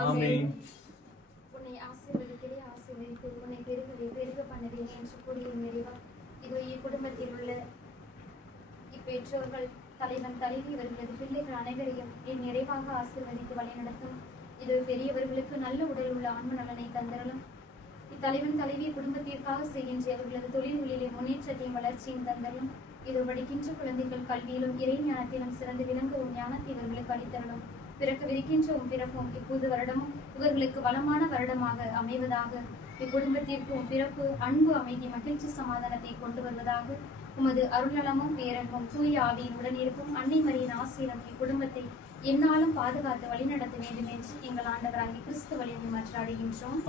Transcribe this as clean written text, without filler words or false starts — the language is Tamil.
ஆமென். உன்னை ஆசீர்வதிக்கிறே, ஆசீர்வதித்து உன்னை பெருகவே பெருக பண்ணுவேன் என்று கூறிய நிறைவா இதோ இக்குடும்பத்தில் உள்ள இப்பெற்றோர்கள் தலைவன் தலைவி இவர்களது பிள்ளைகள் அனைவரையும் என் நிறைவாக ஆசீர்வதித்து வழிநடத்தும். இது பெரியவர்களுக்கு நல்ல உடல் உள்ள ஆன்ம நலனை தந்தரலும். இத்தலைவன் தலைவி குடும்பத்திற்காக செய்கின்ற அவர்களது தொழில்களிலே முன்னேற்றத்தையும் வளர்ச்சியும் தந்தரலும். இது படிக்கின்ற குழந்தைகள் கல்வியிலும் இறை ஞானத்திலும் சிறந்து விளங்கவும் ஞானத்தை இவர்களுக்கு அளித்தரலும். பிறக்கவிருக்கின்ற பிறப்பும் இப்போது வருடமும் இவர்களுக்கு வளமான வருடமாக அமைவதாக. இக்குடும்பத்திற்கு பிறப்பு அன்பு, அமைதி, மகிழ்ச்சி, சமாதானத்தை கொண்டு வருவதாக. உமது அருள்நலமும் பேரன்பும் தூய ஆவியின் உடனிருப்பும் அன்னை மரியின் ஆசீரும் இக்குடும்பத்தை எந்நாளும் பாதுகாத்து வழிநடத்த வேண்டும் என்று எங்கள் ஆண்டவராகிய கிறிஸ்து வழியை மன்றாடுகின்றோம்.